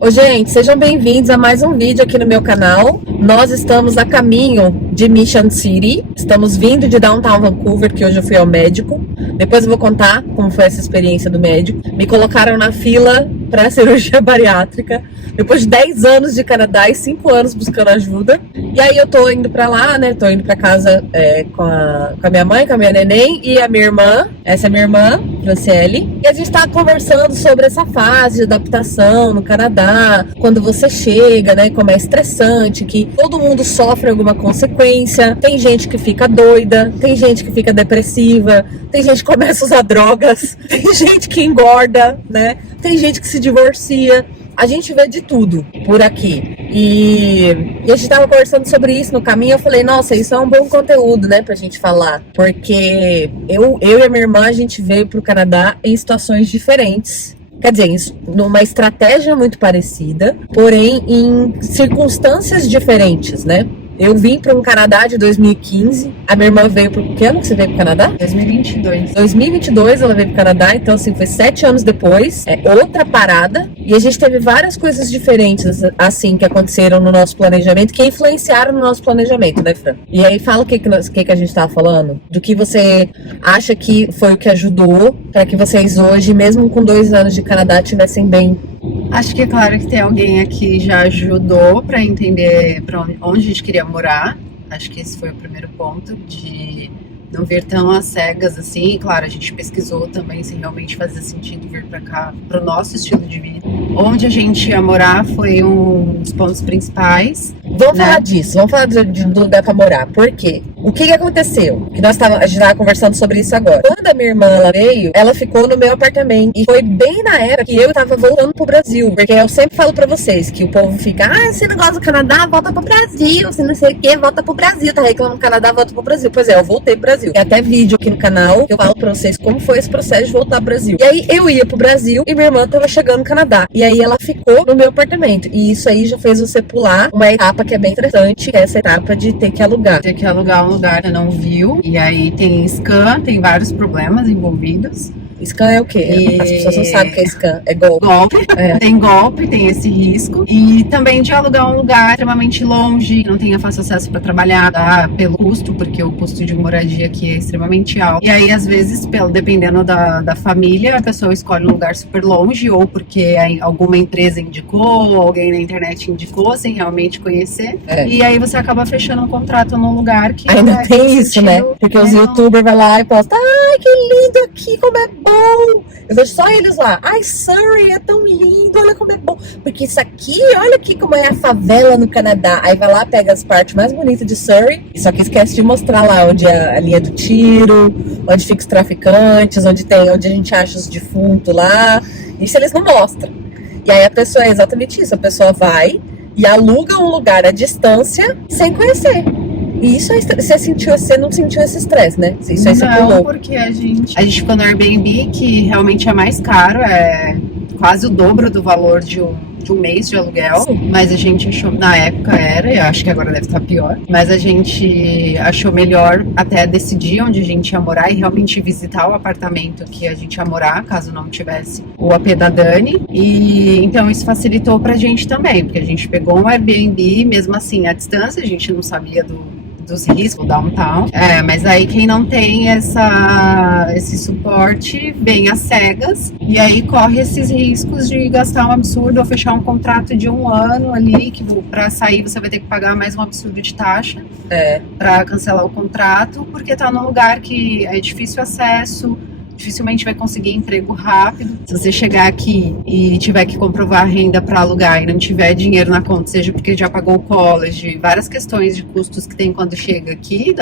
Ô, gente, sejam bem-vindos a mais um vídeo aqui no meu canal. Nós estamos a caminho de Mission City. Estamos vindo de Downtown Vancouver, que hoje eu fui ao médico. Depois eu vou contar como foi essa experiência do médico. Me colocaram na fila para cirurgia bariátrica. Depois de 10 anos de Canadá e 5 anos buscando ajuda. E aí eu tô indo pra lá, né? Tô indo pra casa com a minha mãe, com a minha neném e a minha irmã. Essa é minha irmã, Franciele. E a gente tá conversando sobre essa fase de adaptação no Canadá. Quando você chega, né? Como é estressante, que todo mundo sofre alguma consequência. Tem gente que fica doida, tem gente que fica depressiva, tem gente que começa a usar drogas, tem gente que engorda, né? Tem gente que se divorcia. A gente vê de tudo por aqui. E a gente tava conversando sobre isso no caminho. Eu falei, nossa, isso é um bom conteúdo, né, pra gente falar. Porque eu e a minha irmã, a gente veio pro Canadá em situações diferentes. Quer dizer, numa estratégia muito parecida, porém em circunstâncias diferentes, né? Eu vim para um Canadá de 2015. A minha irmã veio para... Que ano que você veio para o Canadá? 2022. 2022 ela veio para o Canadá, então assim, foi 7 anos depois. É outra parada. E a gente teve várias coisas diferentes, assim, que aconteceram no nosso planejamento, que influenciaram no nosso planejamento, né, Fran? E aí fala o que a gente tava falando. Do que você acha que foi o que ajudou para que vocês hoje, mesmo com 2 anos de Canadá, estivessem bem. Acho que é claro que tem alguém aqui que já ajudou para entender para onde a gente queria morar. Acho que esse foi o primeiro ponto, de não vir tão às cegas assim. E, claro, a gente pesquisou também se realmente fazia sentido vir para cá, para o nosso estilo de vida. Onde a gente ia morar foi um dos pontos principais. Vamos falar disso, vamos falar do lugar pra morar. Por quê? O que aconteceu? Que a gente tava conversando sobre isso agora. Quando a minha irmã ela veio, ela ficou no meu apartamento. E foi bem na época que eu tava voltando pro Brasil. Porque eu sempre falo pra vocês que o povo fica, você não gosta do Canadá, volta pro Brasil. Se não sei o que, volta pro Brasil. Tá reclamando do Canadá, volta pro Brasil. Pois é, eu voltei pro Brasil. Tem até vídeo aqui no canal que eu falo pra vocês como foi esse processo de voltar pro Brasil. E aí eu ia pro Brasil e minha irmã tava chegando no Canadá. E aí ela ficou no meu apartamento. E isso aí já fez você pular uma etapa que é bem interessante, que é essa etapa de ter que alugar. Ter que alugar um lugar que não viu. E aí tem scan, tem vários problemas envolvidos. Scam é o quê? As pessoas não sabem o que é scam. É golpe. Tem golpe, tem esse risco. E também de alugar um lugar extremamente longe, que não tenha fácil acesso para trabalhar, tá? Pelo custo, porque o custo de moradia aqui é extremamente alto. E aí, às vezes, dependendo da família, a pessoa escolhe um lugar super longe, ou porque alguma empresa indicou, ou alguém na internet indicou, sem realmente conhecer. E aí você acaba fechando um contrato num lugar que... Ainda tem isso, né? Porque os youtubers vão lá e postam, ai, que lindo aqui, como é bom. Eu vejo só eles lá. Ai, Surrey é tão lindo, olha como é bom. Porque isso aqui, olha aqui como é a favela no Canadá. Aí vai lá, pega as partes mais bonitas de Surrey, só que esquece de mostrar lá onde é a linha do tiro, onde fica os traficantes, onde a gente acha os defuntos lá. Isso eles não mostram. E aí a pessoa é exatamente isso. A pessoa vai e aluga um lugar à distância sem conhecer. E isso você não sentiu esse estresse, né? Isso aí você pulou. Não, porque a gente ficou no Airbnb, que realmente é mais caro, é quase o dobro do valor de um mês de aluguel. Sim. Mas a gente achou, na época eu acho que agora deve estar pior, mas a gente achou melhor até decidir onde a gente ia morar e realmente visitar o apartamento que a gente ia morar, caso não tivesse o AP da Dani. E então isso facilitou pra gente também, porque a gente pegou um Airbnb, mesmo assim, à distância, a gente não sabia dos riscos do downtown. Mas aí quem não tem esse suporte vem às cegas e aí corre esses riscos de gastar um absurdo ou fechar um contrato de 1 ano ali, que pra sair você vai ter que pagar mais um absurdo de taxa pra cancelar o contrato, porque tá num lugar que é difícil acesso, dificilmente vai conseguir emprego rápido. Se você chegar aqui e tiver que comprovar a renda para alugar e não tiver dinheiro na conta, seja porque já pagou o college, várias questões de custos que tem quando chega aqui,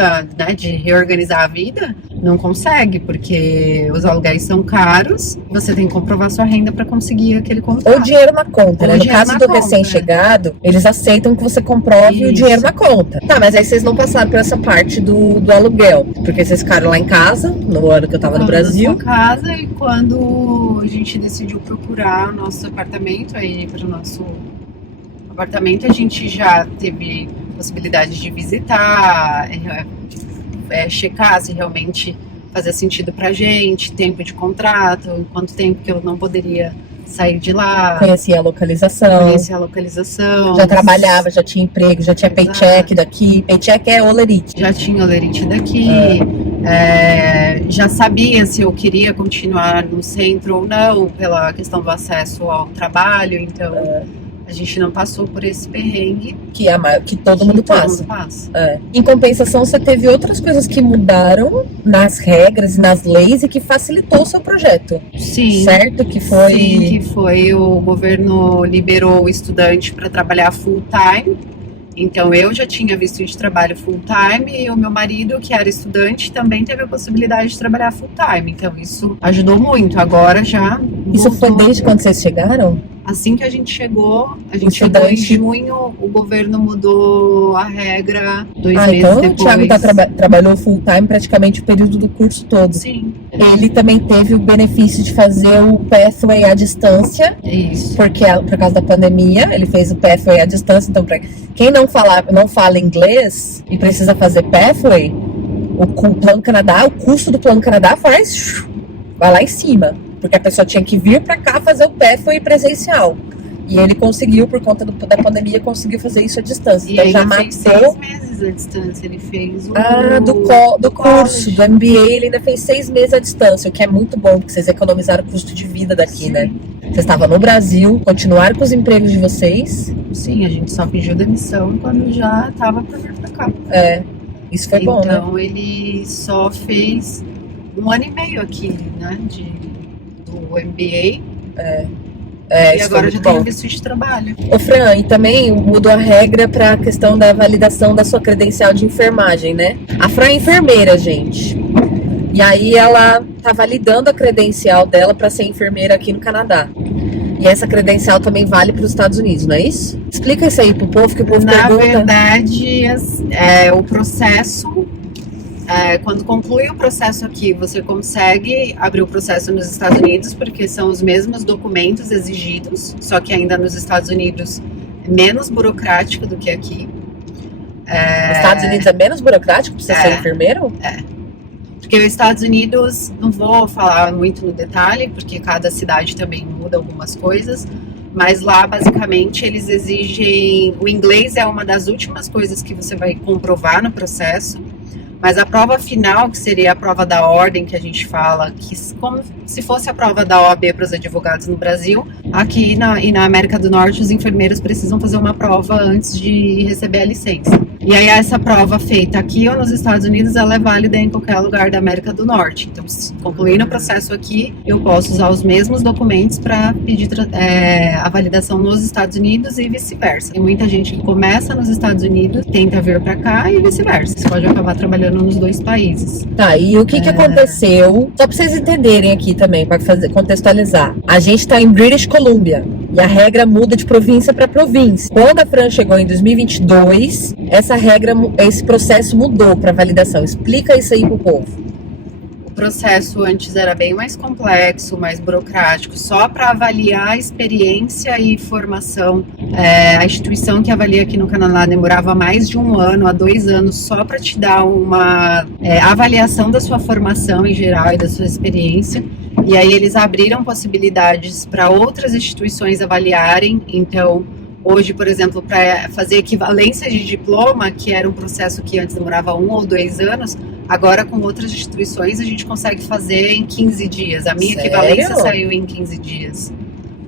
de reorganizar a vida, não consegue, porque os aluguéis são caros, você tem que comprovar sua renda para conseguir aquele contrato. Ou dinheiro na conta, né? No caso do recém-chegado, eles aceitam que você comprove o dinheiro na conta. Tá, mas aí vocês não passaram por essa parte do aluguel, porque vocês ficaram lá em casa, no ano que eu tava no Brasil. Casa, e quando a gente decidiu procurar nosso apartamento, aí para o nosso apartamento a gente já teve possibilidade de visitar, checar se realmente fazia sentido pra gente, tempo de contrato, quanto tempo que eu não poderia saí de lá, Conhecia a localização. conheci a localização. Já trabalhava, já tinha emprego, já tinha Exato. paycheck daqui. Paycheck é olerite. Já tinha o lerite daqui, já sabia se eu queria continuar no centro ou não, pela questão do acesso ao trabalho, então a gente não passou por esse perrengue Que todo mundo passa. passa. Em compensação, você teve outras coisas que mudaram nas regras e nas leis e que facilitou o seu projeto. Sim. Certo? Que foi. Sim, que foi o governo liberou o estudante para trabalhar full time. Então eu já tinha visto de trabalho full time e o meu marido, que era estudante, também teve a possibilidade de trabalhar full time. Então isso ajudou muito. Agora já Isso foi voltou. desde quando vocês chegaram? Assim que a gente chegou em Estudante. junho, o governo mudou a regra 2 meses Então o depois. Thiago trabalhou full time praticamente o período do curso todo. Sim, Ele também teve o benefício de fazer o Pathway à distância, isso. porque por causa da pandemia, ele fez o Pathway à distância. Então, para quem não fala inglês e precisa fazer Pathway, o Plano Canadá, o custo do Plano Canadá vai lá em cima, porque a pessoa tinha que vir para cá fazer o Pathway presencial. E ele conseguiu, por conta da pandemia, conseguiu fazer isso à distância. E Então ele já fez matou 6 meses à distância. Ele fez o do curso, do MBA, ele ainda fez 6 meses à distância, o que é muito bom, porque vocês economizaram o custo de vida daqui, né? Vocês estavam no Brasil, continuaram com os empregos de vocês. Sim, a gente só pediu demissão quando já tava pra vir pra cá. Isso foi bom, né? Então ele só fez 1 ano e meio aqui, né? Do MBA. E Isso agora foi já muito tem bom. visto de trabalho. Ô Fran, e também mudou a regra para a questão da validação da sua credencial de enfermagem, né? A Fran é enfermeira, gente. E aí ela tá validando a credencial dela para ser enfermeira aqui no Canadá. E essa credencial também vale para os Estados Unidos, não é isso? Explica isso aí pro povo, que o povo Na pergunta. verdade, o processo, quando conclui o processo aqui, você consegue abrir o processo nos Estados Unidos, porque são os mesmos documentos exigidos, só que ainda nos Estados Unidos é menos burocrático do que aqui. Os Estados Unidos é menos burocrático para você ser enfermeiro? Porque os Estados Unidos, não vou falar muito no detalhe, porque cada cidade também muda algumas coisas, mas lá, basicamente, eles exigem... O inglês é uma das últimas coisas que você vai comprovar no processo, mas a prova final, que seria a prova da ordem, que a gente fala, que como se fosse a prova da OAB para os advogados no Brasil, aqui e na América do Norte, os enfermeiros precisam fazer uma prova antes de receber a licença. E aí essa prova feita aqui ou nos Estados Unidos, ela é válida em qualquer lugar da América do Norte. Então, se concluir o processo aqui, eu posso usar os mesmos documentos para pedir a validação nos Estados Unidos e vice-versa. Tem muita gente que começa nos Estados Unidos, tenta vir para cá e vice-versa. Você pode acabar trabalhando nos dois países. Tá, e o que aconteceu? Só pra vocês entenderem aqui também, para contextualizar. A gente tá em British Columbia e a regra muda de província para província. Quando a Fran chegou em 2022, esse processo mudou para validação. Explica isso aí pro povo. O processo antes era bem mais complexo, mais burocrático, só para avaliar a experiência e formação. A instituição que avalia aqui no Canadá demorava mais de 1 ano a 2 anos só para te dar uma avaliação da sua formação em geral e da sua experiência. E aí eles abriram possibilidades para outras instituições avaliarem. Então, hoje, por exemplo, para fazer equivalência de diploma, que era um processo que antes demorava 1 ou 2 anos, agora com outras instituições a gente consegue fazer em 15 dias. A minha equivalência saiu em 15 dias.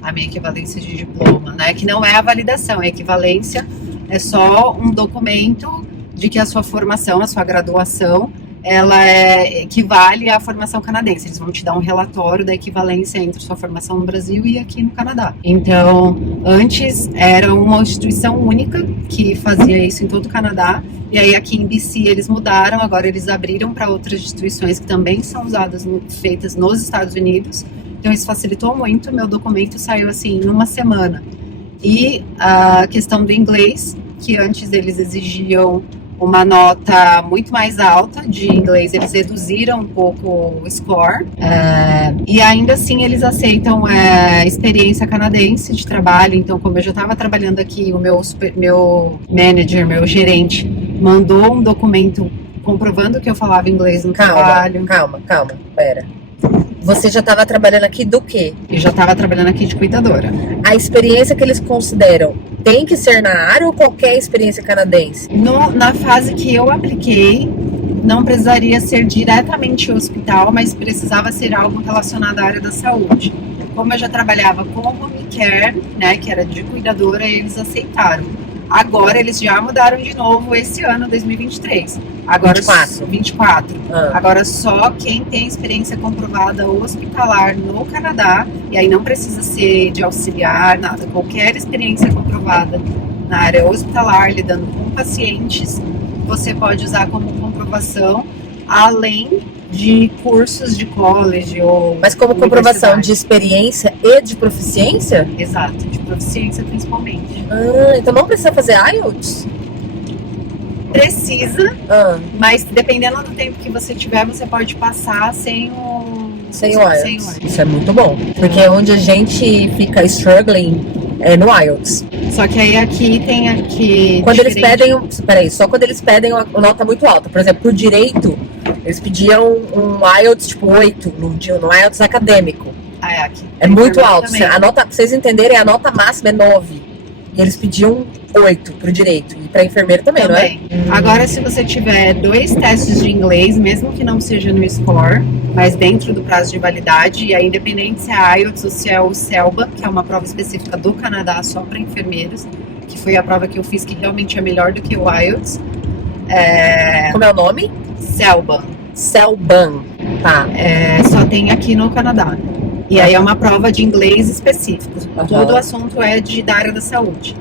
A minha equivalência de diploma, né? Que não é a validação, a equivalência é só um documento de que a sua formação, a sua graduação, ela equivale à formação canadense. Eles vão te dar um relatório da equivalência entre sua formação no Brasil e aqui no Canadá. Então, antes era uma instituição única que fazia isso em todo o Canadá, e aí aqui em BC eles mudaram, agora eles abriram para outras instituições que também são feitas nos Estados Unidos. Então isso facilitou muito, meu documento saiu assim em 1 semana. E a questão do inglês, que antes eles exigiam uma nota muito mais alta de inglês, eles reduziram um pouco o score, e ainda assim eles aceitam experiência canadense de trabalho. Então, como eu já estava trabalhando aqui, o meu manager, meu gerente, mandou um documento comprovando que eu falava inglês no trabalho. Calma, pera. Você já estava trabalhando aqui do quê? Eu já estava trabalhando aqui de cuidadora. A experiência que eles consideram tem que ser na área ou qualquer experiência canadense? Na fase que eu apliquei, não precisaria ser diretamente hospital, mas precisava ser algo relacionado à área da saúde. Como eu já trabalhava com home care, né, que era de cuidadora, eles aceitaram. Agora eles já mudaram de novo esse ano, 2023. Agora 24. Agora só quem tem experiência comprovada hospitalar no Canadá, e aí não precisa ser de auxiliar, nada. Qualquer experiência comprovada na área hospitalar, lidando com pacientes, você pode usar como comprovação, além de cursos de college ou... Mas como comprovação de experiência e de proficiência? Exato, de proficiência principalmente. Então não precisa fazer IELTS? Precisa, mas dependendo do tempo que você tiver, você pode passar sem o IELTS. Isso é muito bom, porque onde a gente fica struggling é no IELTS. Só que aí aqui tem aqui... Quando eles pedem... Peraí, só quando eles pedem uma nota muito alta. Por exemplo, por direito, eles pediam um IELTS tipo 8, no IELTS acadêmico. Aqui. É muito alto. A nota, pra vocês entenderem, a nota máxima é 9. E eles pediam 8 pro direito. E pra enfermeiro também, não é? Agora, se você tiver 2 testes de inglês, mesmo que não seja no score, mas dentro do prazo de validade, e aí independente se é IELTS ou se é o CELBA, que é uma prova específica do Canadá só para enfermeiros, que foi a prova que eu fiz que realmente é melhor do que o IELTS. Como é o nome? CELBA. CELBAN. Tá. Só tem aqui no Canadá. E aí é uma prova de inglês específico. Todo o assunto é da área da saúde.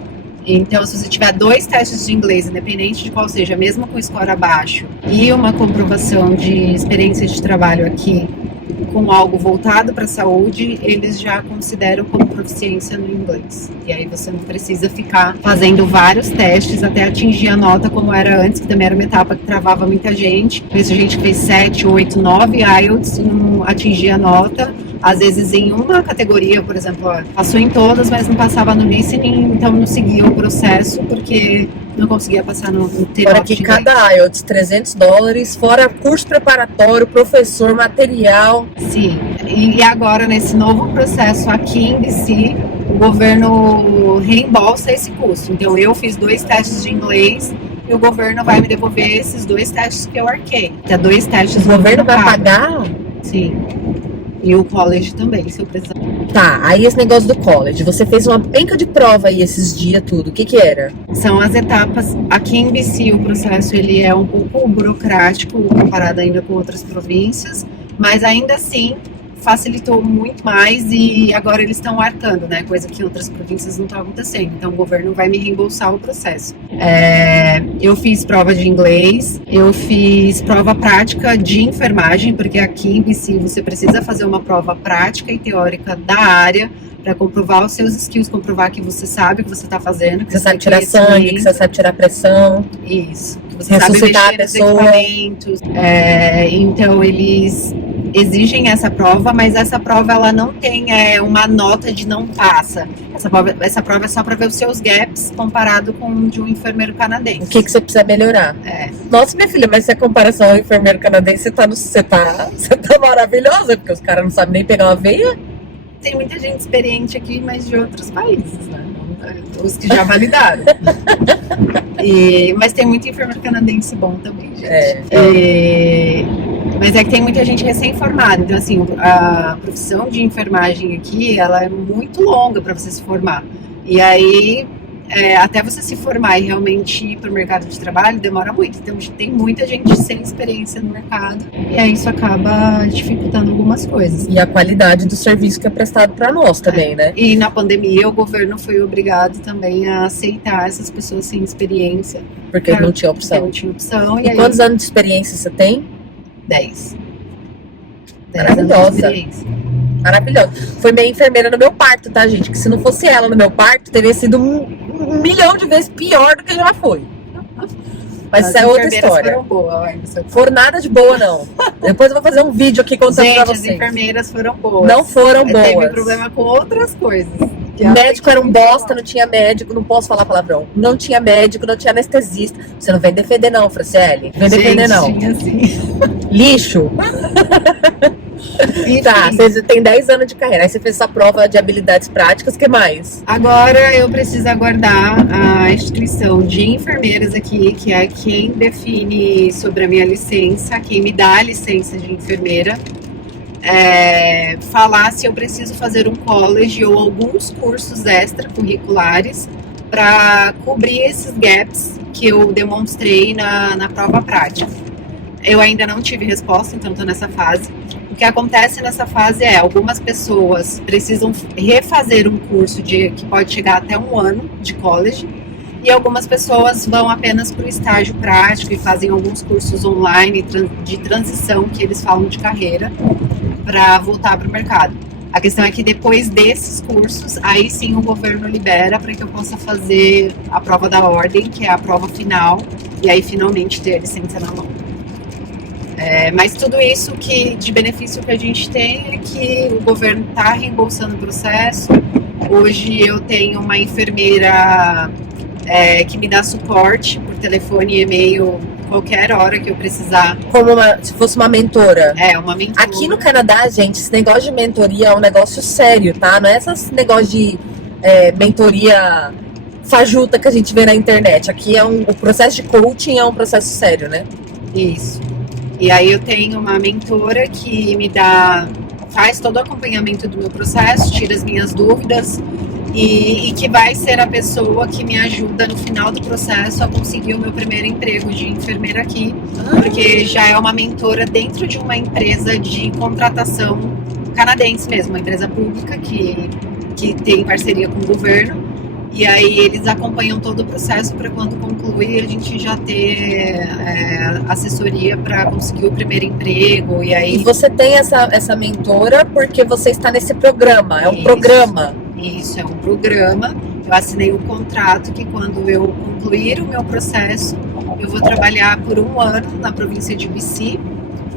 Então, se você tiver 2 testes de inglês, independente de qual seja, mesmo com score abaixo, e uma comprovação de experiência de trabalho aqui com algo voltado para a saúde, eles já consideram como proficiência no inglês. E aí você não precisa ficar fazendo vários testes até atingir a nota como era antes, que também era uma etapa que travava muita gente. Muita gente fez 7, 8, 9 IELTS e não atingia a nota. Às vezes em uma categoria, por exemplo, passou em todas, mas não passava no listening, então não seguia o processo porque não conseguia passar no TOEFL. Fora que cada IELTS, $300, fora curso preparatório, professor, material. Sim, e agora nesse novo processo aqui em BC, o governo reembolsa esse custo. Então eu fiz 2 testes de inglês e o governo vai me devolver esses 2 testes que eu arquei. Que é 2 testes. O governo vai pagar? Sim. E o college também, se eu precisar. Tá, aí esse negócio do college, você fez uma penca de prova aí esses dias tudo, o que que era? São as etapas, aqui em BC o processo ele é um pouco burocrático comparado ainda com outras províncias, mas ainda assim facilitou muito mais e agora eles estão arcando, né? Coisa que outras províncias não estão acontecendo. Então o governo vai me reembolsar o processo. Eu fiz prova de inglês, eu fiz prova prática de enfermagem, porque aqui em BC você precisa fazer uma prova prática e teórica da área para comprovar os seus skills, comprovar que você sabe o que você está fazendo. Que você sabe tirar sangue, que você sabe tirar pressão. Isso. Que você sabe mexer nos equipamentos. Então eles exigem essa prova, mas essa prova ela não tem uma nota de não passa. Essa prova é só para ver os seus gaps comparado com o de um enfermeiro canadense. O que você precisa melhorar? Nossa, minha filha, mas se a comparação ao enfermeiro canadense, você tá maravilhosa, porque os caras não sabem nem pegar uma veia. Tem muita gente experiente aqui, mas de outros países, né? Os que já validaram. Mas tem muito enfermeiro canadense bom também, gente. Mas é que tem muita gente recém-formada. Então, assim, a profissão de enfermagem aqui, ela é muito longa para você se formar. E aí, até você se formar e realmente ir para o mercado de trabalho, demora muito. Então, tem muita gente sem experiência no mercado. E aí, isso acaba dificultando algumas coisas. E a qualidade do serviço que é prestado para nós também, né? E na pandemia, o governo foi obrigado também a aceitar essas pessoas sem experiência. Porque não tinha opção. Não tinha opção. E quantos anos de experiência você tem? 10. Maravilhosa. Maravilhosa. Foi minha enfermeira no meu parto, tá, gente? Que se não fosse ela no meu parto, teria sido um milhão de vezes pior do que já foi. Mas isso é outra história. Foram boas, foram nada de boa, não. Depois eu vou fazer um vídeo aqui contando pra vocês. As enfermeiras foram boas. Não foram boas. Teve problema com outras coisas. O médico era um bosta, não tinha médico, não posso falar palavrão. Não tinha médico, não tinha anestesista. Você não vem defender não, Franciele. Vem defender não. Tinha, sim. Lixo. Enfim. Tá, você tem 10 anos de carreira. Aí você fez essa prova de habilidades práticas, o que mais? Agora eu preciso aguardar a instituição de enfermeiras aqui, que é quem define sobre a minha licença, quem me dá a licença de enfermeira, falar se eu preciso fazer um college ou alguns cursos extracurriculares para cobrir esses gaps que eu demonstrei na prova prática. Eu ainda não tive resposta, então estou nessa fase. O que acontece nessa fase é algumas pessoas precisam refazer um curso que pode chegar até 1 ano de college, e algumas pessoas vão apenas para o estágio prático e fazem alguns cursos online de transição, que eles falam de carreira, para voltar para o mercado. A questão é que depois desses cursos, aí sim o governo libera para que eu possa fazer a prova da ordem, que é a prova final, e aí finalmente ter a licença na mão. Mas tudo isso de benefício que a gente tem é que o governo está reembolsando o processo. Hoje eu tenho uma enfermeira que me dá suporte por telefone e e-mail qualquer hora que eu precisar. Como se fosse uma mentora. Uma mentora. Aqui no Canadá, gente, esse negócio de mentoria é um negócio sério, tá? Não é esse negócio de mentoria fajuta que a gente vê na internet. Aqui o processo de coaching é um processo sério, né? Isso. E aí eu tenho uma mentora que faz todo o acompanhamento do meu processo, tira as minhas dúvidas e que vai ser a pessoa que me ajuda no final do processo a conseguir o meu primeiro emprego de enfermeira aqui, porque já é uma mentora dentro de uma empresa de contratação canadense mesmo, uma empresa pública que tem parceria com o governo. E aí eles acompanham todo o processo para quando conclui a gente já ter assessoria para conseguir o primeiro emprego. E você tem essa mentora porque você está nesse programa, é um programa. Isso, é um programa. Eu assinei o contrato que quando eu concluir o meu processo, eu vou trabalhar por 1 ano na província de BC.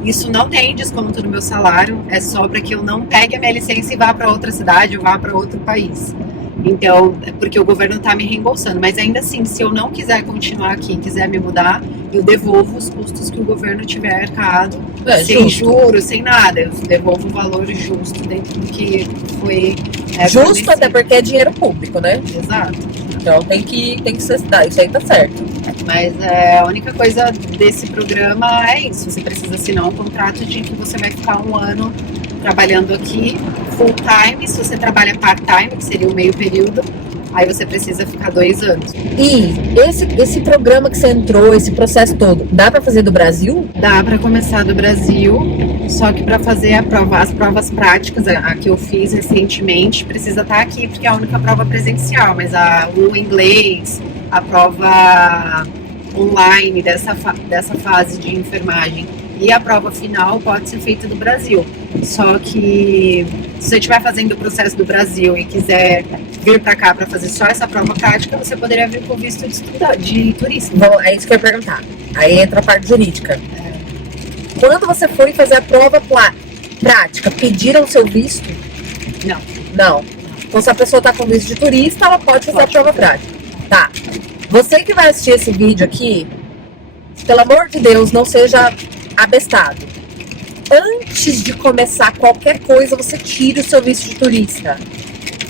Isso não tem desconto no meu salário, é só para que eu não pegue a minha licença e vá para outra cidade ou vá para outro país. Então, porque o governo está me reembolsando. Mas ainda assim, se eu não quiser continuar aqui, quiser me mudar, eu devolvo os custos que o governo tiver arcado, sem juros, sem nada. Eu devolvo o valor justo dentro do que foi... Justo até porque é dinheiro público, né? Exato. Então tem que ser, isso aí tá certo. Mas a única coisa desse programa é isso. Você precisa assinar um contrato de que você vai ficar 1 ano trabalhando aqui full time. Se você trabalha part time, que seria o meio período, aí você precisa ficar 2 anos. E esse programa que você entrou, esse processo todo, dá para fazer do Brasil? Dá para começar do Brasil, só que para fazer as provas práticas, a que eu fiz recentemente, precisa estar aqui, porque é a única prova presencial, mas o inglês, a prova online dessa fase de enfermagem e a prova final pode ser feita do Brasil. Só que se você estiver fazendo o processo do Brasil e quiser vir para cá para fazer só essa prova prática, você poderia vir com visto de turista. Bom, é isso que eu ia perguntar. Aí entra a parte jurídica. Quando você foi fazer a prova prática, pediram seu visto? Não. Então, se a pessoa está com visto de turista, ela pode fazer a prova prática. Tá. Você que vai assistir esse vídeo aqui, pelo amor de Deus, não seja abestado. Antes de começar qualquer coisa, você tira o seu visto de turista.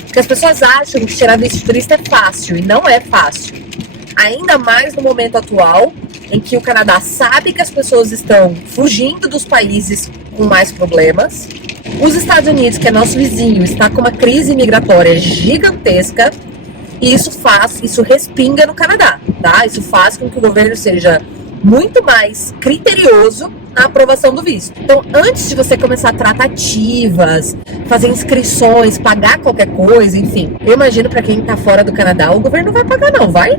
Porque as pessoas acham que tirar visto de turista é fácil, e não é fácil. Ainda mais no momento atual, em que o Canadá sabe que as pessoas estão fugindo dos países com mais problemas. Os Estados Unidos, que é nosso vizinho, está com uma crise migratória gigantesca. E isso respinga no Canadá, tá? Isso faz com que o governo seja muito mais criterioso na aprovação do visto. Então, antes de você começar tratativas, fazer inscrições, pagar qualquer coisa, enfim, eu imagino para quem tá fora do Canadá, o governo não vai pagar não, vai?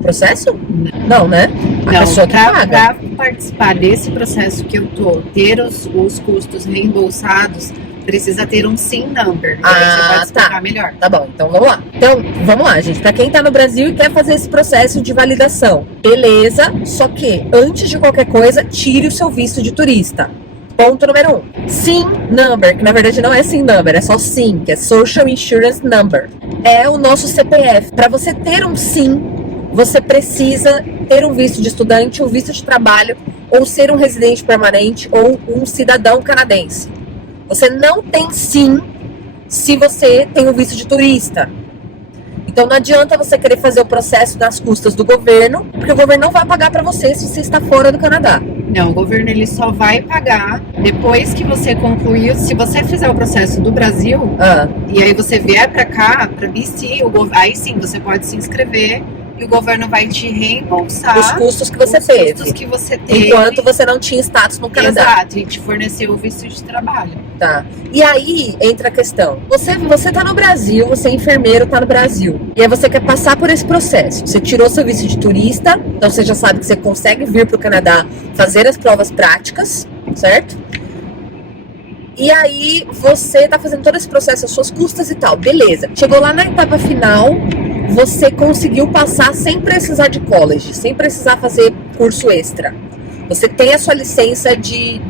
Processo? Não, né? A pessoa que paga. Para participar desse processo que eu ter os custos reembolsados, precisa ter um SIN number. Aí você pode explicar melhor. Tá bom, então vamos lá. Então, vamos lá, gente. Pra quem tá no Brasil e quer fazer esse processo de validação, beleza, só que antes de qualquer coisa, tire o seu visto de turista. Ponto número 1. SIN number, que na verdade não é SIN number, é só SIN, que é Social Insurance Number. É o nosso CPF. Pra você ter um SIN, você precisa ter um visto de estudante, um visto de trabalho, ou ser um residente permanente, ou um cidadão canadense. Você não tem sim se você tem o visto de turista. Então não adianta você querer fazer o processo nas custas do governo, porque o governo não vai pagar para você se você está fora do Canadá. Não, o governo ele só vai pagar depois que você concluir. Se você fizer o processo do Brasil e aí você vier para cá, para BC, aí sim você pode se inscrever e o governo vai te reembolsar os custos que você teve. Custos que você teve. Enquanto você não tinha status no Canadá. Exato, e te forneceu o visto de trabalho. Tá. E aí entra a questão. Você tá no Brasil, você é enfermeiro, tá no Brasil. E aí você quer passar por esse processo. Você tirou seu visto de turista, então você já sabe que você consegue vir pro Canadá fazer as provas práticas, certo? E aí você tá fazendo todo esse processo, as suas custas e tal. Beleza. Chegou lá na etapa final, você conseguiu passar sem precisar de college, sem precisar fazer curso extra. Você tem a sua licença de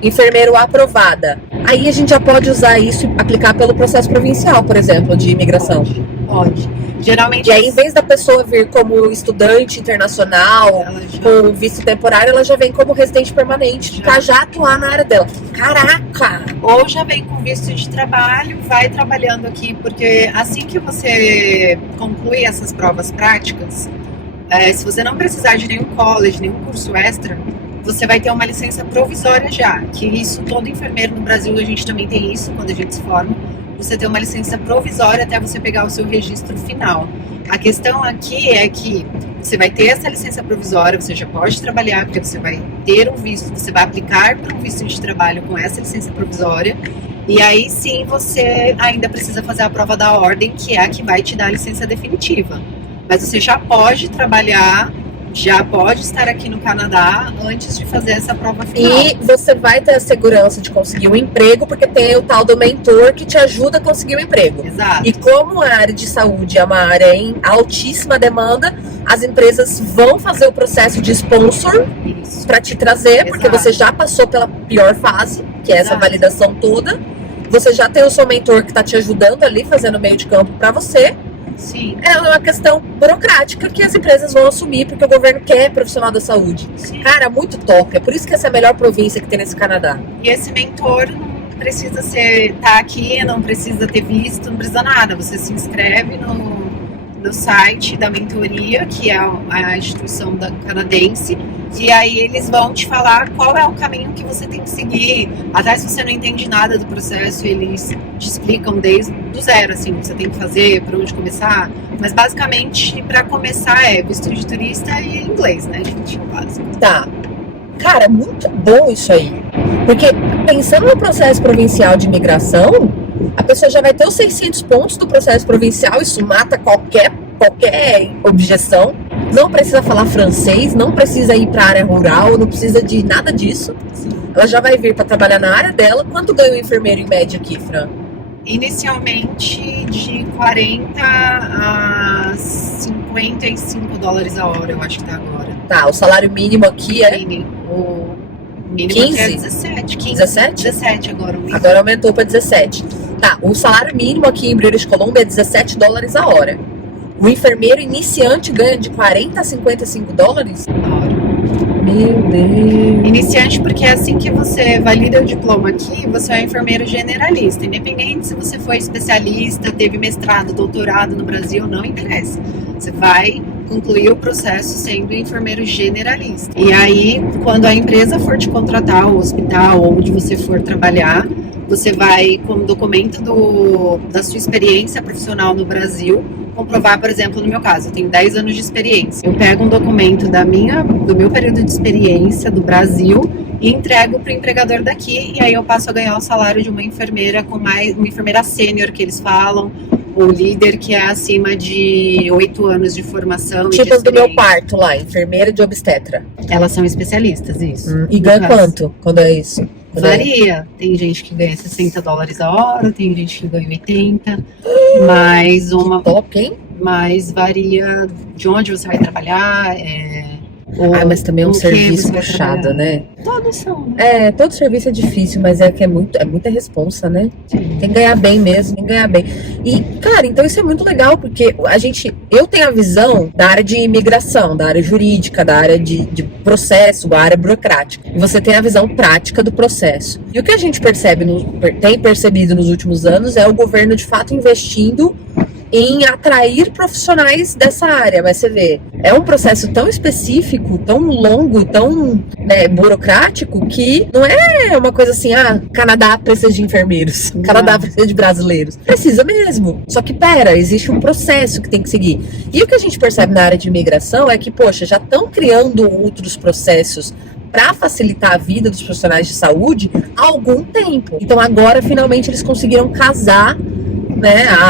enfermeiro aprovada. Aí a gente já pode usar isso e aplicar pelo processo provincial, por exemplo, de imigração. Pode. Geralmente. E aí, em vez da pessoa vir como estudante internacional, com visto temporário, ela já vem como residente permanente, pra já atuar na área dela. Caraca! Ou já vem com visto de trabalho, vai trabalhando aqui, porque assim que você conclui essas provas práticas, se você não precisar de nenhum college, nenhum curso extra, você vai ter uma licença provisória já, que isso todo enfermeiro no Brasil, a gente também tem isso quando a gente se forma, você tem uma licença provisória até você pegar o seu registro final. A questão aqui é que você vai ter essa licença provisória, você já pode trabalhar, porque você vai ter um visto, você vai aplicar para um visto de trabalho com essa licença provisória, e aí sim você ainda precisa fazer a prova da ordem, que é a que vai te dar a licença definitiva. Mas você já pode trabalhar, já pode estar aqui no Canadá antes de fazer essa prova final. E você vai ter a segurança de conseguir um emprego, porque tem o tal do mentor que te ajuda a conseguir um emprego. Exato. E como a área de saúde é uma área em altíssima demanda, as empresas vão fazer o processo de sponsor para te trazer, porque você já passou pela pior fase, que é essa validação toda. Você já tem o seu mentor que está te ajudando ali, fazendo o meio de campo para você. Sim. É uma questão burocrática que as empresas vão assumir porque o governo quer profissional da saúde. Sim. Cara, muito top. É por isso que essa é a melhor província que tem nesse Canadá. E esse mentor não precisa tá aqui, não precisa ter visto, não precisa nada. Você se inscreve no site da mentoria, que é a instituição canadense, e aí eles vão te falar qual é o caminho que você tem que seguir. Até se você não entende nada do processo, eles te explicam desde do zero, assim, o que você tem que fazer, por onde começar. Mas basicamente, para começar, é visto de turista e inglês, né, gente? Básico. Tá. Cara, muito bom isso aí. Porque pensando no processo provincial de imigração, a pessoa já vai ter os 600 pontos do processo provincial, isso mata qualquer objeção. Não precisa falar francês, não precisa ir para a área rural, não precisa de nada disso. Sim. Ela já vai vir para trabalhar na área dela. Quanto ganha o enfermeiro em média aqui, Fran? Inicialmente de 40 a 55 dólares a hora, eu acho que tá agora. Tá, o salário mínimo aqui é... O mínimo 15? é 17. 15, 17? 17 agora. Agora aumentou para 17. Tá, o salário mínimo aqui em British Columbia é 17 dólares a hora. O enfermeiro iniciante ganha de 40 a 55 dólares? A hora. Meu Deus. Iniciante, porque é assim que você valida o diploma aqui, você é um enfermeiro generalista. Independente se você foi especialista, teve mestrado, doutorado no Brasil, não interessa. Você vai concluir o processo sendo enfermeiro generalista. E aí, quando a empresa for te contratar, o hospital, onde você for trabalhar, você vai, com o documento da sua experiência profissional no Brasil, comprovar, por exemplo, no meu caso, eu tenho 10 anos de experiência. Eu pego um documento do meu período de experiência do Brasil e entrego para o empregador daqui, e aí eu passo a ganhar o salário de uma enfermeira uma enfermeira sênior, que eles falam, ou líder, que é acima de 8 anos de formação. Tipo do meu parto lá, enfermeira de obstetra. Elas são especialistas, isso. E ganha quanto quando é isso? Varia. Tem gente que ganha 60 dólares a hora, tem gente que ganha 80. Mas top, hein? Mas varia de onde você vai trabalhar. Ou Ah, mas também é um o que serviço você vai puxado, trabalhar. né? Todos são, né? É, todo serviço é difícil, mas é que é muita responsa, né? Tem que ganhar bem mesmo, tem que ganhar bem. E, cara, então isso é muito legal, porque eu tenho a visão da área de imigração, da área jurídica, da área de processo, da área burocrática. E você tem a visão prática do processo. E o que a gente tem percebido nos últimos anos é o governo, de fato, investindo em atrair profissionais dessa área, mas você vê, é um processo tão específico, tão longo, tão burocrático, que não é uma coisa assim, Canadá precisa de enfermeiros, Canadá precisa de brasileiros. Precisa mesmo. Só que existe um processo que tem que seguir. E o que a gente percebe na área de imigração é que, poxa, já estão criando outros processos para facilitar a vida dos profissionais de saúde há algum tempo. Então agora, finalmente, eles conseguiram casar, né, a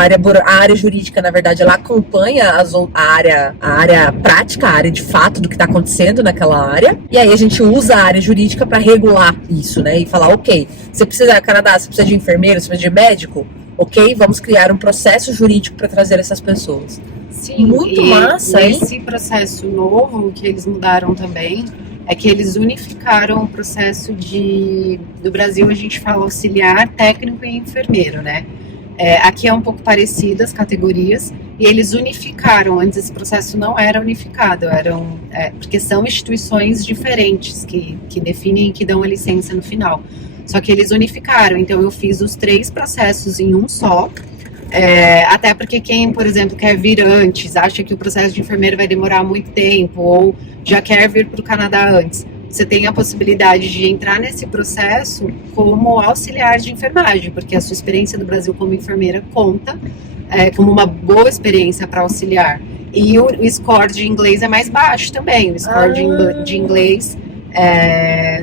área jurídica, na verdade, ela acompanha a área prática, a área de fato do que está acontecendo naquela área, e aí a gente usa a área jurídica para regular isso, né, e falar, ok, você precisa, Canadá, você precisa de enfermeiro, você precisa de médico, ok, vamos criar um processo jurídico para trazer essas pessoas. Sim, muito massa, hein? Esse processo novo que eles mudaram também é que eles unificaram o processo do Brasil, a gente fala auxiliar, técnico e enfermeiro, né? Aqui é um pouco parecido as categorias, e eles unificaram. Antes esse processo não era unificado, porque são instituições diferentes que definem e que dão a licença no final. Só que eles unificaram, então eu fiz os 3 processos em um só, até porque quem, por exemplo, quer vir antes, acha que o processo de enfermeiro vai demorar muito tempo, ou já quer vir para o Canadá antes, você tem a possibilidade de entrar nesse processo como auxiliar de enfermagem, porque a sua experiência do Brasil como enfermeira conta como uma boa experiência para auxiliar. E o score de inglês é mais baixo também. O score de inglês,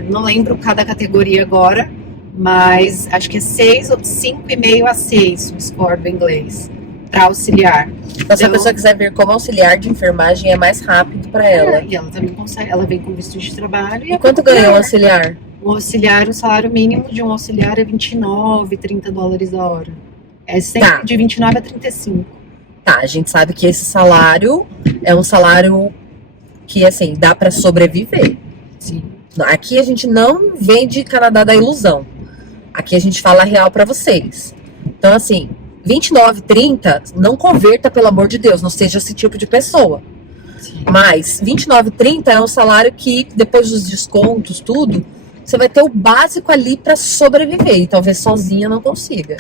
não lembro cada categoria agora, mas acho que é 6 ou 5,5 a 6 o score do inglês para auxiliar. Então, se a pessoa quiser vir como auxiliar de enfermagem, é mais rápido para ela. E ela também consegue, ela vem com visto de trabalho. E quanto ganha um auxiliar? O salário mínimo de um auxiliar é 29, 30 dólares a hora. É sempre de 29 a 35. Tá, a gente sabe que esse salário é um salário que, assim, dá para sobreviver. Sim. Aqui a gente não vende Canadá da ilusão. Aqui a gente fala real para vocês. Então, assim, 29, 30, não converta, pelo amor de Deus, não seja esse tipo de pessoa. Sim. Mas 29, 30 é um salário que, depois dos descontos, tudo, você vai ter o básico ali para sobreviver. E talvez sozinha não consiga.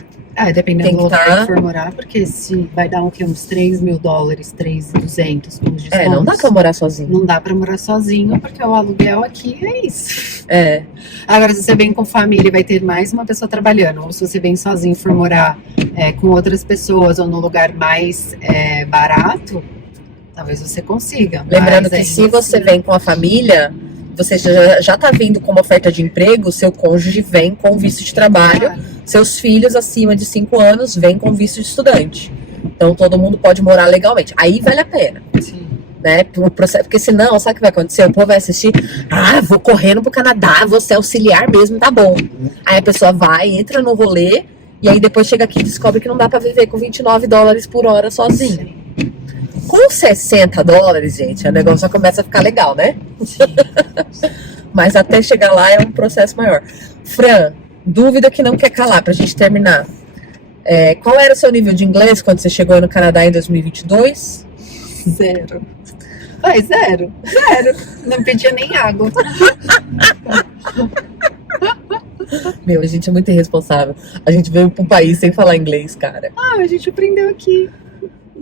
Dependendo do lugar que for morar, porque se vai dar uns 3 mil dólares, 3.200 com os descontos. Não dá pra morar sozinho. Não dá pra morar sozinho, porque o aluguel aqui é isso. Agora, se você vem com família, vai ter mais uma pessoa trabalhando. Ou se você vem sozinho e for morar com outras pessoas ou num lugar mais barato, talvez você consiga. Lembrando que se você vem com a família, você já tá vindo com uma oferta de emprego, seu cônjuge vem com visto de trabalho. Seus filhos acima de 5 anos vêm com visto de estudante. Então todo mundo pode morar legalmente. Aí vale a pena. Sim. Né? Porque senão, sabe o que vai acontecer? O povo vai assistir, vou correndo pro Canadá, vou ser auxiliar mesmo, tá bom. Aí a pessoa vai, entra no rolê, e aí depois chega aqui e descobre que não dá pra viver com 29 dólares por hora sozinho. Sim. Com 60 dólares, gente, o negócio já começa a ficar legal, né? Mas até chegar lá é um processo maior. Fran, dúvida que não quer calar pra gente terminar. Qual era o seu nível de inglês quando você chegou no Canadá em 2022? 0. Zero. Não pedia nem água. Meu, a gente é muito irresponsável. A gente veio pro país sem falar inglês, cara. A gente aprendeu aqui.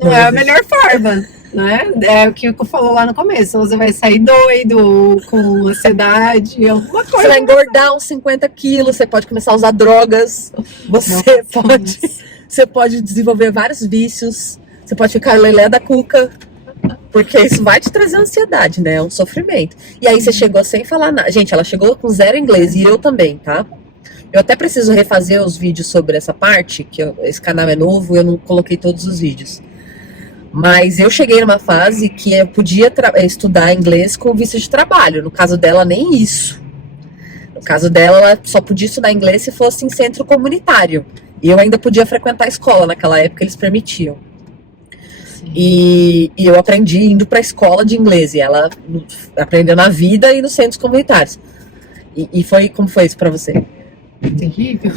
Não é a melhor forma, né? É o que o falou lá no começo. Você vai sair doido, com ansiedade, alguma coisa. Você vai engordar uns 50 quilos, você pode começar a usar drogas, você pode desenvolver vários vícios, você pode ficar lelé da cuca, porque isso vai te trazer ansiedade, né? É um sofrimento. E aí você chegou sem falar nada. Gente, ela chegou com 0 inglês, e eu também, tá? Eu até preciso refazer os vídeos sobre essa parte, que esse canal é novo, eu não coloquei todos os vídeos. Mas eu cheguei numa fase que eu podia estudar inglês com visto de trabalho. No caso dela, nem isso. No caso dela, ela só podia estudar inglês se fosse em centro comunitário. E eu ainda podia frequentar a escola naquela época, eles permitiam. Sim. E eu aprendi indo pra escola de inglês. E ela aprendeu na vida e nos centros comunitários. E como foi isso pra você? Terrível.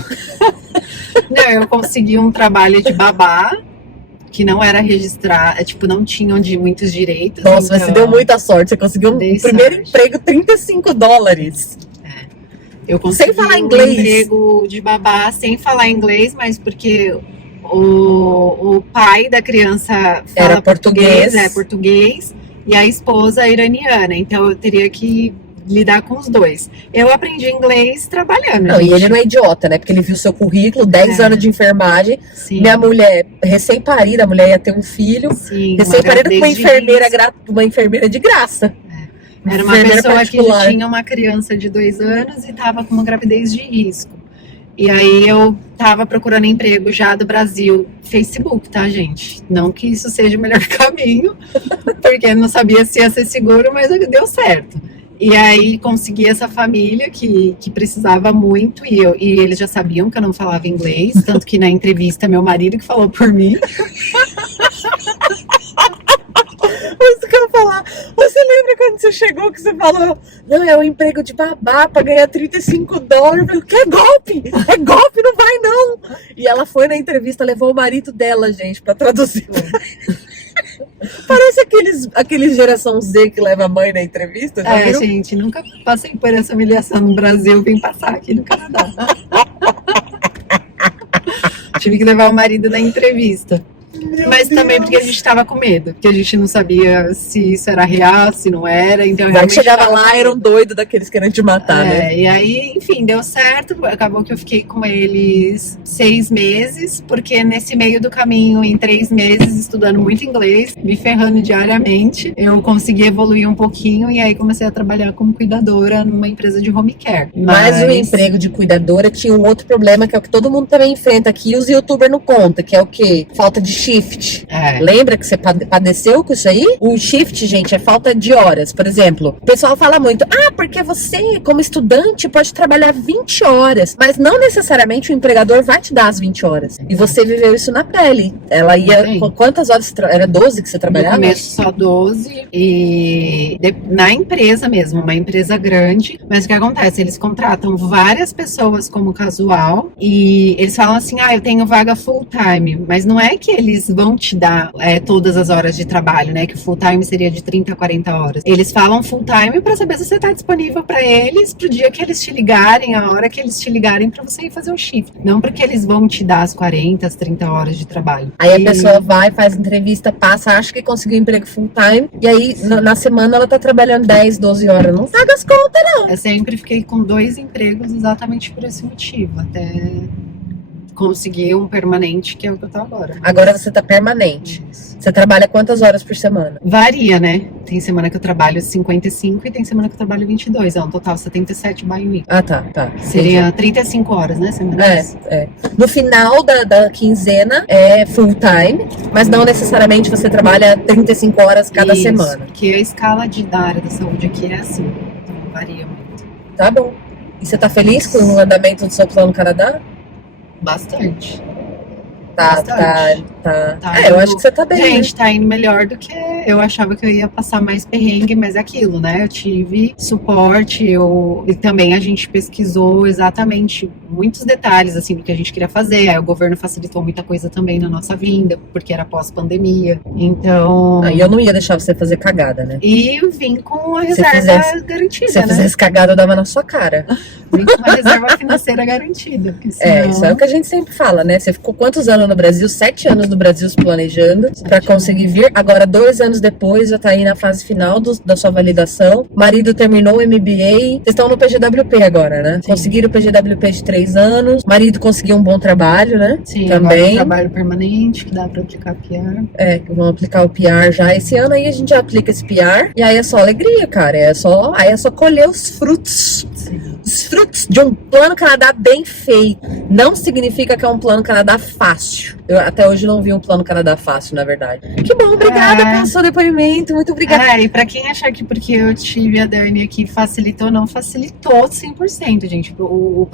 Não, eu consegui um trabalho de babá, que não era registrado, tipo, não tinham muitos direitos. Nossa, mas você deu muita sorte. Você conseguiu um primeiro emprego, $35. Eu consegui sem falar um inglês. emprego de babá sem falar inglês, mas porque o pai da criança fala Era português. português, e a esposa é iraniana, então eu teria que lidar com os dois. Eu aprendi inglês trabalhando. Não, e ele não é idiota, né? Porque ele viu seu currículo, 10 anos de enfermagem. Sim. Minha mulher, recém-parida, a mulher ia ter um filho. Sim, Recém-parida com uma enfermeira de graça. Era uma pessoa que tinha uma criança de 2 anos e estava com uma gravidez de risco. E aí eu tava procurando emprego já do Brasil, Facebook, tá, gente? Não que isso seja o melhor caminho, porque eu não sabia se ia ser seguro, mas deu certo. E aí consegui essa família que precisava muito, e eles já sabiam que eu não falava inglês, tanto que na entrevista meu marido que falou por mim. Isso que eu ia falar. Você lembra quando você chegou que você falou, não, é um emprego de babá pra ganhar $35? Eu falei, que é golpe? É golpe, não vai não. E ela foi na entrevista, levou o marido dela, gente, pra traduzir. Parece aqueles geração Z que leva a mãe na entrevista. Já viu? Gente, nunca passei por essa humilhação no Brasil, vim passar aqui no Canadá. Tive que levar o marido na entrevista. Mas também porque a gente tava com medo, porque a gente não sabia se isso era real, se não era, então realmente chegava lá, era um doido daqueles querendo te matar, né? E aí, enfim, deu certo, acabou que eu fiquei com eles 6 meses, porque nesse meio do caminho, em 3 meses, estudando muito inglês, me ferrando diariamente, eu consegui evoluir um pouquinho e aí comecei a trabalhar como cuidadora numa empresa de home care. Mas o emprego de cuidadora tinha um outro problema, que é o que todo mundo também enfrenta aqui, e os youtubers não contam, que é o quê? Falta de shift. Lembra que você padeceu com isso aí? O shift, gente, é falta de horas. Por exemplo, o pessoal fala muito, porque você, como estudante, pode trabalhar 20 horas. Mas não necessariamente o empregador vai te dar as 20 horas. E você viveu isso na pele. Ela ia... Quantas horas? Era 12 que você trabalhava? No começo só 12. E na empresa mesmo, uma empresa grande. Mas o que acontece? Eles contratam várias pessoas como casual. E eles falam assim, eu tenho vaga full time. Mas não é que eles vão te dar todas as horas de trabalho, né? Que o full time seria de 30 a 40 horas. Eles falam full time pra saber se você tá disponível pra eles pro dia que eles te ligarem, a hora que eles te ligarem pra você ir fazer o shift. Não porque eles vão te dar as 40, as 30 horas de trabalho. Aí a pessoa vai, faz entrevista, passa, acha que conseguiu emprego full time, e aí na semana ela tá trabalhando 10, 12 horas. Não paga as contas, não. Eu sempre fiquei com 2 empregos exatamente por esse motivo, até conseguir um permanente, que é o que eu tô agora. Agora você tá permanente. Isso. Você trabalha quantas horas por semana? Varia, né? Tem semana que eu trabalho 55 e tem semana que eu trabalho 22. É um total 77 by week. Tá. Seria 35 horas, né? Semanais. No final da quinzena é full time, mas não necessariamente você trabalha 35 horas cada semana. Porque a escala da área da saúde aqui é assim. Então varia muito. Tá bom. E você tá feliz com o andamento do seu plano no Canadá? Bastante. Tá. Eu acho que você tá bem. Gente, tá indo melhor do que eu achava que eu ia passar mais perrengue, mas é aquilo, né? Eu tive suporte, e também a gente pesquisou exatamente muitos detalhes, assim, do que a gente queria fazer. Aí o governo facilitou muita coisa também na nossa vinda, porque era pós-pandemia. Então... E eu não ia deixar você fazer cagada, né? E eu vim com a reserva garantida, Se você fizesse cagada, eu dava na sua cara. Vim com uma reserva financeira garantida. Senão... Isso é o que a gente sempre fala, né? Você ficou quantos anos no Brasil? 7 anos no Brasil se planejando pra conseguir vir. Agora, 2 anos depois, já tá aí na fase final da sua validação. Marido terminou o MBA. Vocês estão no PGWP agora, né? Sim. Conseguiram o PGWP de 3 anos. Marido conseguiu um bom trabalho, né? Sim, também. Um trabalho permanente, que dá pra aplicar PR. Vamos aplicar o PR já esse ano. Aí a gente já aplica esse PR. E aí é só alegria, cara. Aí é só colher os frutos. Sim. Os frutos de um plano Canadá bem feito. Não significa que é um plano Canadá fácil. Eu até hoje não vi um Plano Canadá fácil, na verdade. Que bom, obrigada pelo seu depoimento, muito obrigada. E pra quem achar que porque eu tive a Dani aqui facilitou, não facilitou 100%, gente. O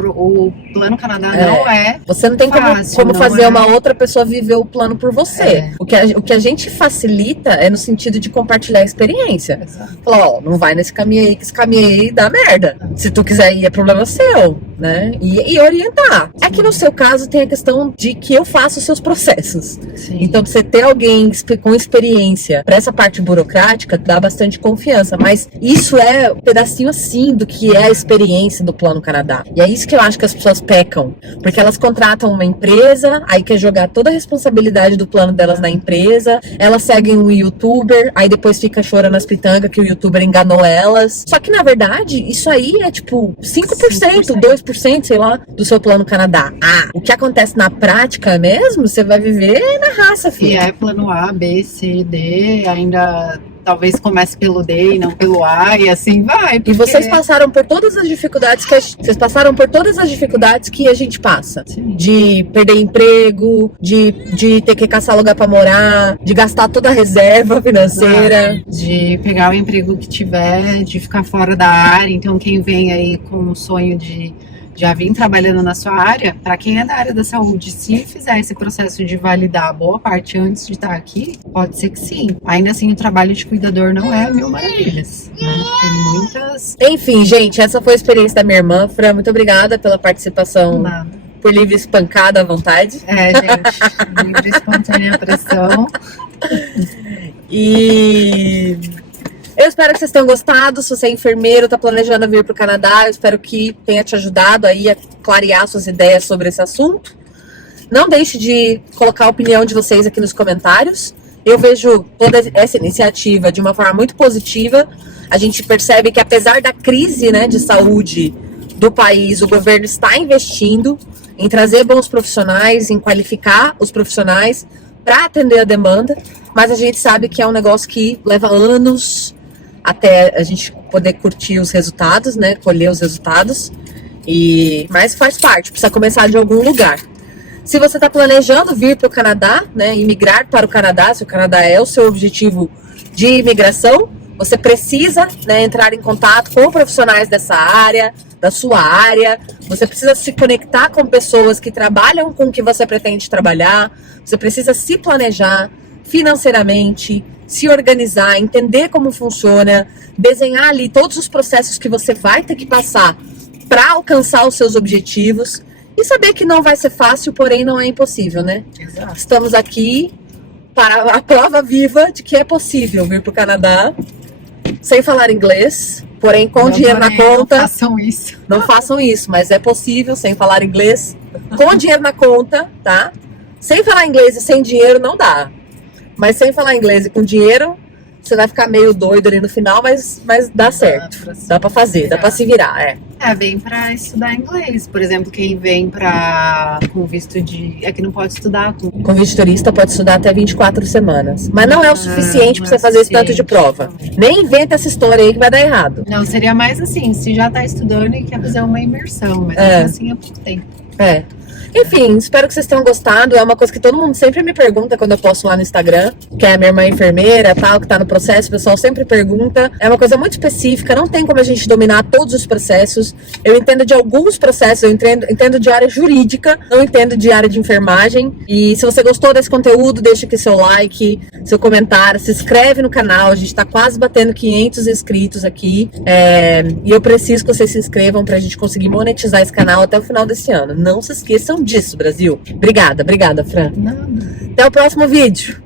Plano Canadá não é Você não tem fácil, como não fazer é. uma outra pessoa viver o plano por você. O que a gente facilita é no sentido de compartilhar a experiência. Exato. Falar, ó, não vai nesse caminho aí, que esse caminho aí dá merda. Se tu quiser ir, é problema seu, né? E orientar. Aqui no seu caso tem a questão de que eu faço os seus processos. Sim. Então, você ter alguém com experiência para essa parte burocrática dá bastante confiança. Mas isso é um pedacinho assim do que é a experiência do Plano Canadá. E é isso que eu acho que as pessoas pecam. Porque elas contratam uma empresa, aí quer jogar toda a responsabilidade do plano delas na empresa. Elas seguem um youtuber, aí depois fica chorando as pitangas que o youtuber enganou elas. Só que, na verdade, isso aí é tipo 5%, 2%, sei lá, do seu Plano Canadá. O que acontece na prática mesmo, você vai viver na raça, E filho. é plano A, B, C, D, ainda talvez comece pelo D e não pelo A, e assim vai. E vocês passaram por todas as dificuldades que a gente passa. Sim. De perder emprego, de ter que caçar lugar pra morar, de gastar toda a reserva financeira. De pegar o emprego que tiver, de ficar fora da área. Então, quem vem aí com o sonho de já vir trabalhando na sua área, para quem é da área da saúde, se fizer esse processo de validar boa parte antes de estar aqui, pode ser que sim. Ainda assim, o trabalho de cuidador não é mil maravilhas, né? Tem muitas... Enfim, gente, essa foi a experiência da minha irmã. Fran, muito obrigada pela participação Nada. por livre espancada à vontade. Gente, livre espontânea pressão. E eu espero que vocês tenham gostado. Se você é enfermeiro, tá planejando vir pro Canadá, eu espero que tenha te ajudado aí a clarear suas ideias sobre esse assunto. Não deixe de colocar a opinião de vocês aqui nos comentários. Eu vejo toda essa iniciativa de uma forma muito positiva. A gente percebe que apesar da crise, né, de saúde do país, o governo está investindo em trazer bons profissionais, em qualificar os profissionais para atender a demanda, mas a gente sabe que é um negócio que leva anos até a gente poder curtir os resultados, né, colher os resultados, mas faz parte, precisa começar de algum lugar. Se você está planejando vir para o Canadá, né, imigrar para o Canadá, se o Canadá é o seu objetivo de imigração, você precisa, né, entrar em contato com profissionais dessa área, da sua área. Você precisa se conectar com pessoas que trabalham com o que você pretende trabalhar. Você precisa se planejar financeiramente, se organizar, entender como funciona, desenhar ali todos os processos que você vai ter que passar para alcançar os seus objetivos e saber que não vai ser fácil, porém não é impossível, né? Exato. Estamos aqui para a prova viva de que é possível vir para o Canadá sem falar inglês, porém com dinheiro na conta. Não façam isso. Não façam isso, mas é possível sem falar inglês, com dinheiro na conta, tá? Sem falar inglês e sem dinheiro não dá. Mas sem falar inglês e com dinheiro, você vai ficar meio doido ali no final, mas dá certo. Dá pra fazer, dá pra se virar, vem pra estudar inglês. Por exemplo, quem vem com visto de... É que não pode estudar. Com visto turista pode estudar até 24 semanas. Mas não é o suficiente pra você fazer esse tanto de prova. Nem inventa essa história aí que vai dar errado. Não, seria mais assim, se já tá estudando e quer fazer uma imersão. Mas assim é pouco tempo. Enfim, espero que vocês tenham gostado. É uma coisa que todo mundo sempre me pergunta quando eu posto lá no Instagram, que é a minha irmã enfermeira, tal, que tá no processo, o pessoal sempre pergunta. É uma coisa muito específica, não tem como a gente dominar todos os processos. Eu entendo de alguns processos, eu entendo de área jurídica, não entendo de área de enfermagem. E se você gostou desse conteúdo, deixa aqui seu like, seu comentário, se inscreve no canal. A gente tá quase batendo 500 inscritos aqui. E eu preciso que vocês se inscrevam pra gente conseguir monetizar esse canal até o final desse ano. Não se esqueçam disso, Brasil. Obrigada, Fran. Nada. Até o próximo vídeo.